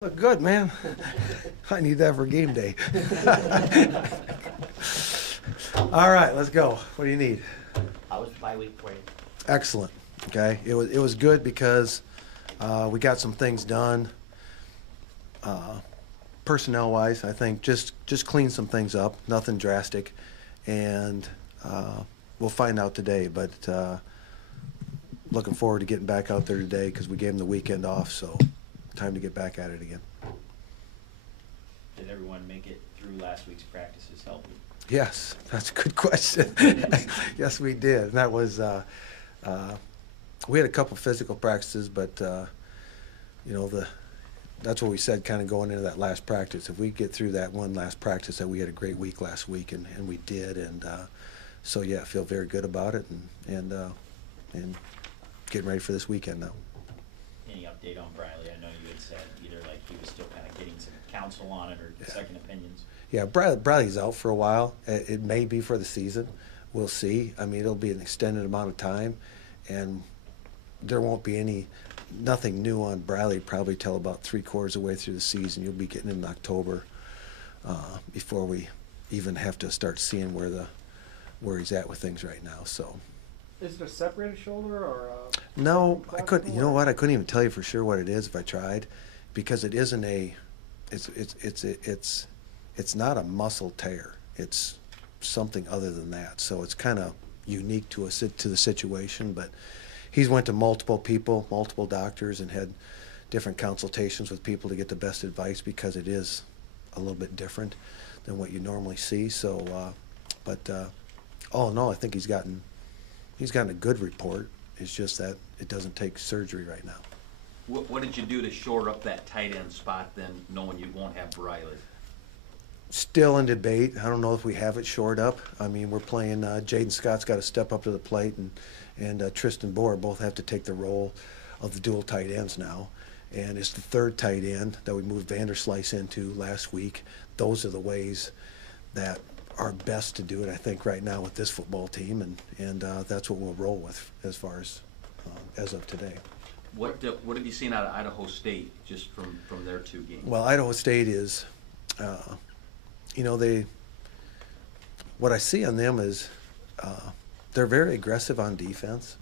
Look good, man. I need that for game day. All right, let's go. What do you need? How was the bye week for you? Excellent. Okay, it was good because we got some things done, personnel wise. I think just clean some things up, nothing drastic, and we'll find out today. But looking forward to getting back out there today because we gave them the weekend off, so time to get back at it again. Did everyone make it through last week's practices healthy? Yes, that's a good question. Yes, we did. And that was we had a couple physical practices, but that's what we said kind of going into that last practice. If we get through that one last practice, that we had a great week last week, and we did. And so yeah, I feel very good about it, and getting ready for this weekend now. Any update on Farley? I know you had said either like he was still kind of getting some counsel on it or second opinions. Yeah, Bradley's out for a while. It may be for the season. We'll see. I mean, it'll be an extended amount of time, and there won't be nothing new on Bradley probably till about 3/4 of the way through the season. You'll be getting in October before we even have to start seeing where he's at with things right now. So. Is it a separated shoulder or a No, I couldn't. You know or- what? I couldn't even tell you for sure what it is if I tried, because it isn't a. It's not a muscle tear. It's something other than that. So it's kind of unique to the situation. But he's went to multiple people, multiple doctors, and had different consultations with people to get the best advice because it is a little bit different than what you normally see. So, but all in all, I think he's gotten a good report. It's just that it doesn't take surgery right now. What did you do to shore up that tight end spot then, knowing you won't have Briley? Still in debate. I don't know if we have it shored up. I mean, we're playing. Jaden Scott's got to step up to the plate, and Tristan Boer both have to take the role of the dual tight ends now. And it's the third tight end that we moved Vanderslice into last week. Those are the ways that are best to do it, I think, right now with this football team, and that's what we'll roll with as far as of today. What have you seen out of Idaho State just from their two games? Well, Idaho State is, what I see on them is they're very aggressive on defense,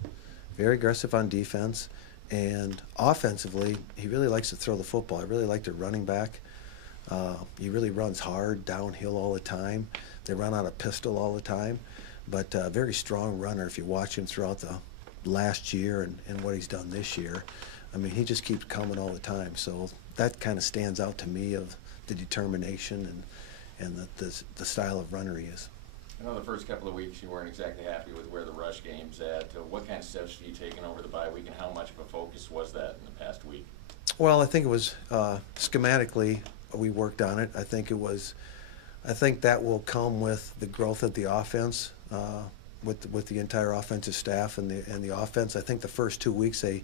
and offensively, he really likes to throw the football. I really like their running back. He really runs hard, downhill all the time. They run out of pistol all the time, but a very strong runner. If you watch him throughout the last year and what he's done this year, I mean, he just keeps coming all the time. So that kind of stands out to me of the determination and the style of runner he is. I know the first couple of weeks you weren't exactly happy with where the rush game's at. What kind of steps have you taken over the bye week, and how much of a focus was that in the past week? Well, I think it was schematically we worked on it. I think that will come with the growth of the offense, with the entire offensive staff and the offense. I think the first 2 weeks they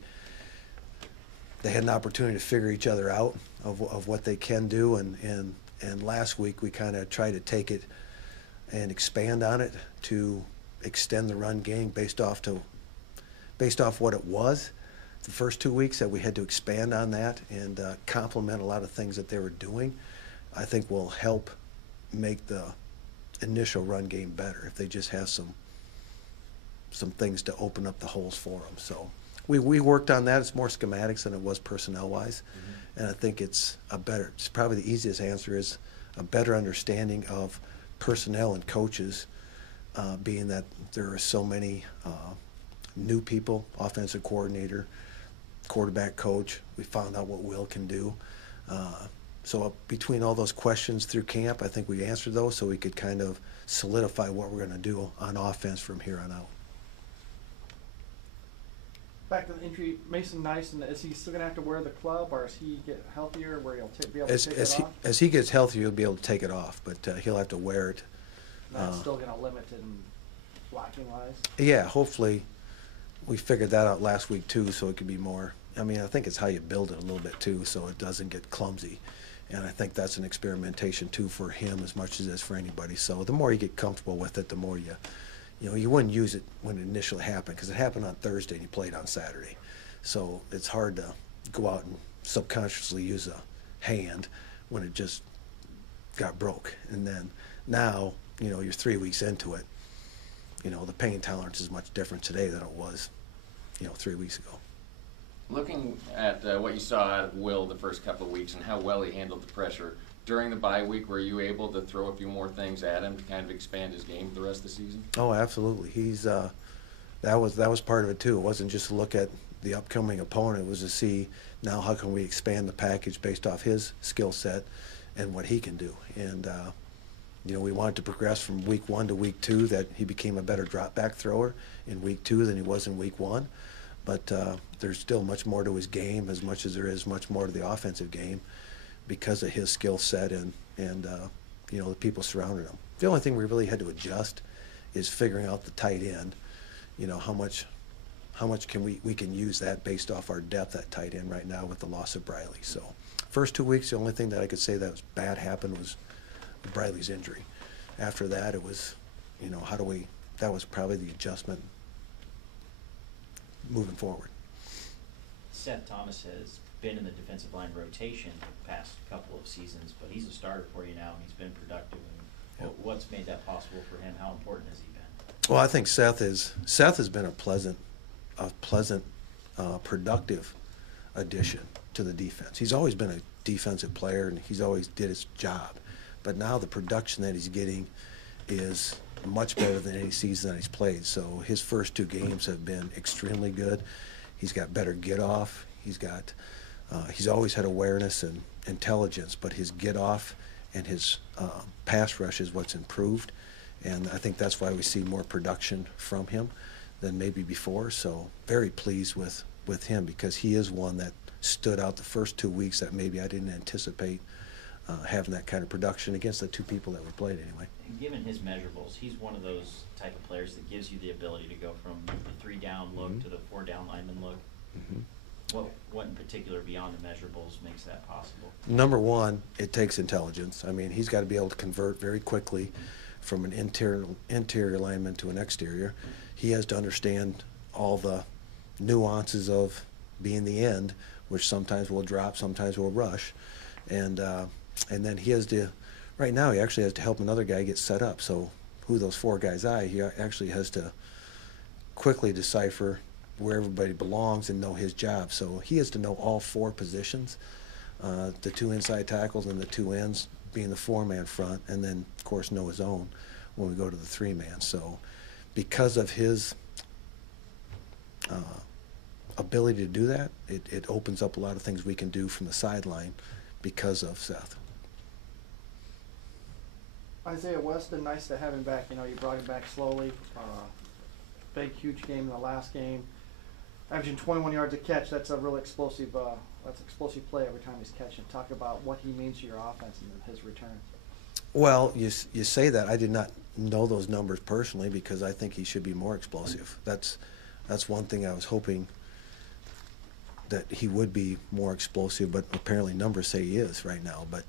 had an opportunity to figure each other out of what they can do, and last week we kind of tried to take it and expand on it to extend the run game based off what it was the first 2 weeks, that we had to expand on that and complement a lot of things that they were doing. I think will help make the initial run game better if they just have some things to open up the holes for them. So we worked on that. It's more schematics than it was personnel-wise, and I think it's probably the easiest answer is a better understanding of personnel and coaches, being that there are so many new people, offensive coordinator, quarterback coach. We found out what Will can do. So between all those questions through camp, I think we answered those so we could kind of solidify what we're going to do on offense from here on out. Back to the injury, Mason Nyson, is he still going to have to wear the club, or as he get healthier, where he'll be able to take it off? As he gets healthier, he'll be able to take it off, but he'll have to wear it. That's still going to limit him blocking-wise? Yeah, hopefully we figured that out last week too, so it could be more. I mean, I think it's how you build it a little bit too, so it doesn't get clumsy. And I think that's an experimentation too for him as much as it is for anybody. So the more you get comfortable with it, the more you wouldn't use it when it initially happened, because it happened on Thursday and he played on Saturday. So it's hard to go out and subconsciously use a hand when it just got broke. And then now, you know, you're 3 weeks into it. You know, the pain tolerance is much different today than it was, you know, 3 weeks ago. Looking at what you saw out of Will the first couple of weeks and how well he handled the pressure, during the bye week, were you able to throw a few more things at him to kind of expand his game for the rest of the season? Oh, absolutely. He's that was part of it too. It wasn't just to look at the upcoming opponent. It was to see now how can we expand the package based off his skill set and what he can do. And you know, we wanted to progress from week 1 to week 2, that he became a better drop back thrower in week 2 than he was in week 1. But there's still much more to his game, as much as there is much more to the offensive game, because of his skill set and you know, the people surrounding him. The only thing we really had to adjust is figuring out the tight end. You know, how much can we can use that based off our depth at tight end right now with the loss of Briley. So first 2 weeks, the only thing that I could say that was bad happened was Briley's injury. After that, it was, you know, that was probably the adjustment moving forward. Seth Thomas has been in the defensive line rotation the past couple of seasons, but he's a starter for you now, and he's been productive. And what's made that possible for him? How important has he been? Well, I think Seth has been a pleasant, productive addition to the defense. He's always been a defensive player, and he's always did his job. But now the production that he's getting is much better than any season that he's played. So his first 2 games have been extremely good. He's got better get off. He's always had awareness and intelligence, but his get off and his pass rush is what's improved. And I think that's why we see more production from him than maybe before. So very pleased with him, because he is one that stood out the first 2 weeks that maybe I didn't anticipate having that kind of production against the 2 people that we played anyway. And given his measurables, he's one of those type of players that gives you the ability to go from the 3-down look to the 4-down lineman look. What in particular beyond the measurables makes that possible? Number one, it takes intelligence. I mean, he's got to be able to convert very quickly from an interior lineman to an exterior. He has to understand all the nuances of being the end, which sometimes will drop, sometimes will rush. And then he has to, right now he actually has to help another guy get set up. So who those 4 guys are, he actually has to quickly decipher where everybody belongs and know his job. So he has to know all 4 positions, the 2 inside tackles and the 2 ends being the 4-man front, and then of course know his own when we go to the 3-man. So because of his ability to do that, it opens up a lot of things we can do from the sideline because of Seth. Isaiah Weston, nice to have him back. You know, you brought him back slowly. Big, huge game in the last game. Averaging 21 yards a catch. That's a real explosive. That's explosive play every time he's catching. Talk about what he means to your offense and his return. Well, you say that. I did not know those numbers personally, because I think he should be more explosive. That's one thing I was hoping, that he would be more explosive, but apparently numbers say he is right now. But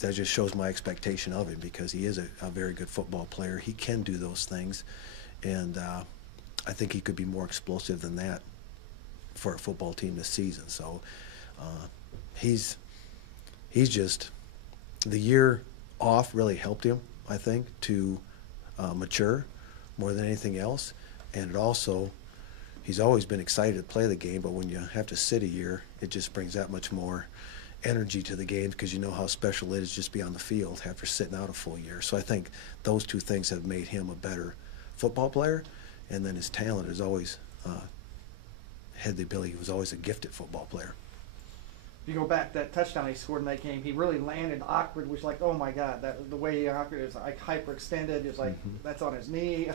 that just shows my expectation of him, because he is a very good football player. He can do those things, and I think he could be more explosive than that for a football team this season. So he's just, the year off really helped him, I think, to mature more than anything else. And it also, he's always been excited to play the game, but when you have to sit a year, it just brings that much more energy to the game, because you know how special it is just to be on the field after sitting out a full year. So I think those 2 things have made him a better football player, and then his talent has always had the ability. He was always a gifted football player. If you go back, that touchdown he scored in that game, he really landed awkward, which, like, oh my God, the way he awkward is like hyperextended. It's like that's on his knee.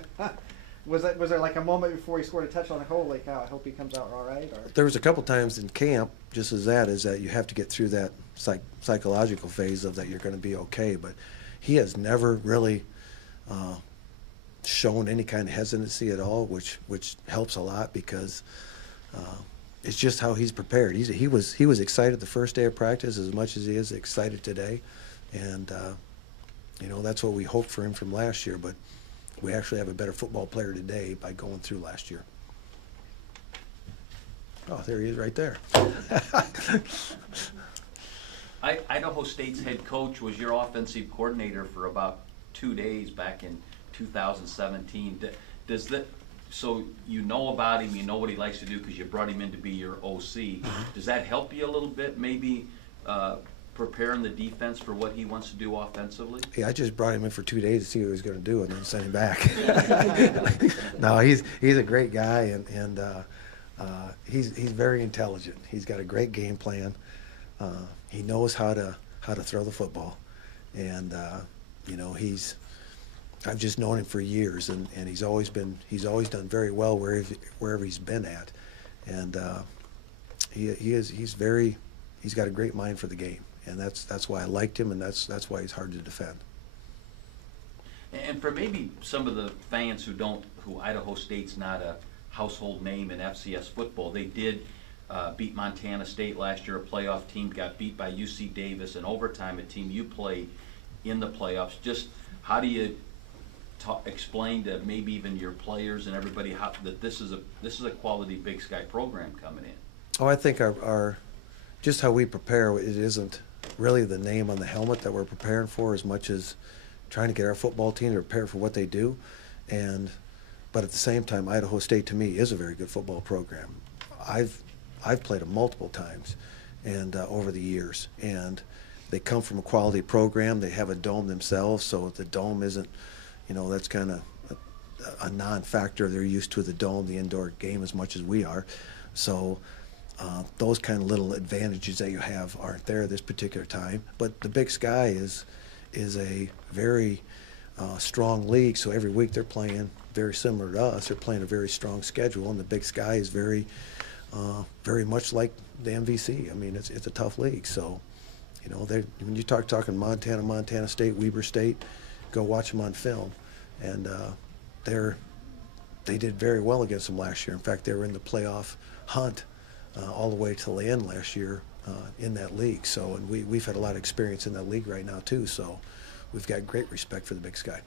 Was there like a moment before he scored a touchdown, like, holy cow, I hope he comes out all right? Or? There was a couple times in camp, just as that, is that you have to get through that psychological phase of that you're going to be okay. But he has never really shown any kind of hesitancy at all, which helps a lot, because it's just how he's prepared. He was excited the first day of practice as much as he is excited today, and you know, that's what we hoped for him from last year. But we actually have a better football player today by going through last year. Oh, there he is right there. Idaho State's head coach was your offensive coordinator for about 2 days back in 2017. Does that, so you know about him, you know what he likes to do because you brought him in to be your OC. Does that help you a little bit, maybe preparing the defense for what he wants to do offensively? Yeah, I just brought him in for 2 days to see what he was going to do, and then sent him back. No, he's a great guy, and he's very intelligent. He's got a great game plan. He knows how to throw the football, and you know, I've just known him for years, and he's always done very well wherever he's been at, and he's got a great mind for the game, and that's why I liked him, and that's why he's hard to defend. And for maybe some of the fans who Idaho State's not a household name in FCS football, they did beat Montana State last year, a playoff team, got beat by UC Davis in overtime, a team you played in the playoffs. Just how do you explain to maybe even your players and everybody that this is a quality Big Sky program coming in? Oh, I think our just how we prepare, it isn't really the name on the helmet that we're preparing for as much as trying to get our football team to prepare for what they do. But at the same time, Idaho State to me is a very good football program. I've played them multiple times and over the years, and they come from a quality program. They have a dome themselves, so the dome isn't, you know, that's kind of a non-factor. They're used to the dome, the indoor game, as much as we are. So those kind of little advantages that you have aren't there this particular time. But the Big Sky is a very strong league, so every week they're playing very similar to us. They're playing a very strong schedule, and the Big Sky is very much like the MVC. I mean, it's a tough league. So, you know, when you talking Montana State, Weber State, go watch them on film, and they did very well against them last year. In fact, they were in the playoff hunt all the way till the end last year in that league. So, and we've had a lot of experience in that league right now too. So, we've got great respect for the Big Sky.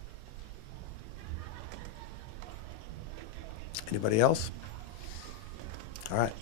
Anybody else? All right.